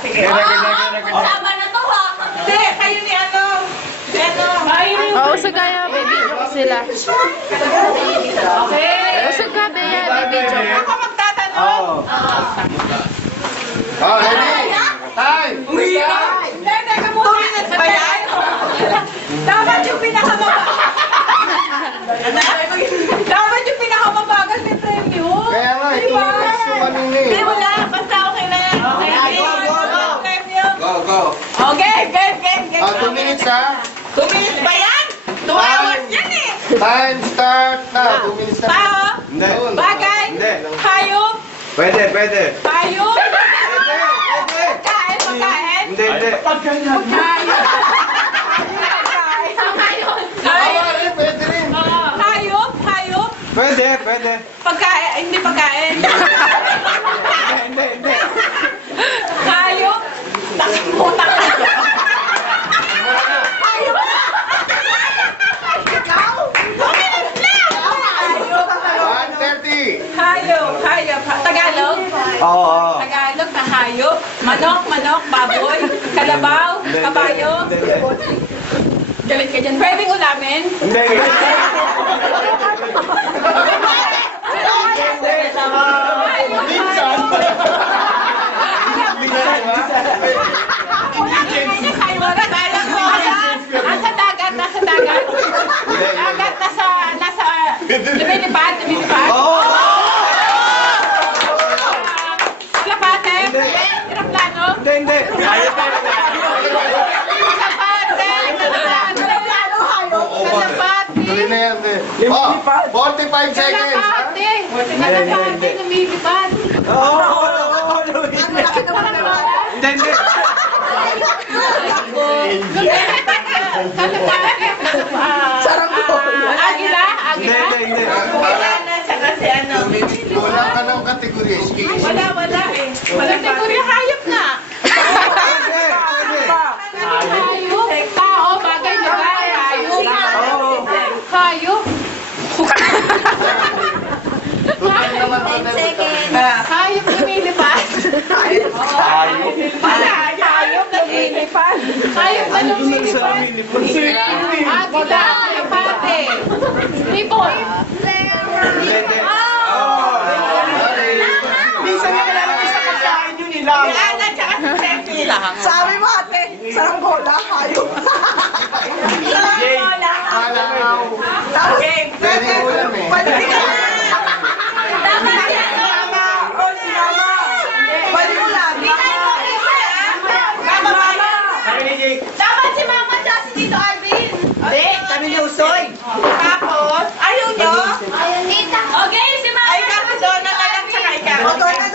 Sige. Tama na to ha. Hindi, kayo ni ano. Oo, usag kaya, baby joke sila. Okay. Usag ka, Bea, baby joke. Ako magtatanong. Oh, ready? Time! Hindi, teka muna. 2 minutes ba yan? Dapat yung pinakamaba. Dapat yung pinakamabagal may premyo. Kaya nga, ito Diba? yung ano ni. Hindi, wala. Basta okay na yan. Okay, go. Premyo. Go. Okay, game. 2 minutes ha. 2 minutes ba yan? 2 hours yan eh. Time start na. 2 minutes na. Tao, Hindi. bagay, Hindi. hayop, Pwede. hayop, Pwede. pagkain. Hindi. Pagkain. Tama rin, pwede rin. Hayop. Pwede. Pagkain, hindi pagkain. Hindi. Hayop. Putak. Hayop. Ikaw? 2 minutes lang. Hayop. 1:30. Hayop. Tagalog? Oo. Tagalog na hayop. Manok, baboy, kalabaw, kabayo. Galit ka dyan. Pwedeng ulamin? Hindi. Nasa dagat. Dagat, nasa, lumilipad. Oo. Kalapate, aeroplano. Hindi. Tuloy na yan. Oh, 45 seconds. ha? Kalapate, lumilipad. Oo. Hindi. Agila. Hindi. Wala ka ng kategorya. Skills. Wala eh. Wala siguro hayop na. Hayop. Tao, bagay, lugar. Hayop. Hayop. Tuloy naman. 10 seconds. Hayop lumilipad. Hayop. Wala. Hayop na lumilipad. Hayop na lumilipad. Agila. Kalapate. People. Minsan nga nalalagay sa pagkain yun nila. Ana, tsaka si Pepe lang. Sabi mo ate, saranggola, hayop. Saranggola. Alangaw. Game. Pwede ulam eh. Pwede ka. Dapat yan. O, sinama. Pwede mo lang. Dapat si Mama siya si Tito Alvin. Hindi, kami ni Usoy. Tapos, ayaw nyo? Ayun, Nita. Okay, si Mama. Ay, kasi doon na lang sa kay O, doon na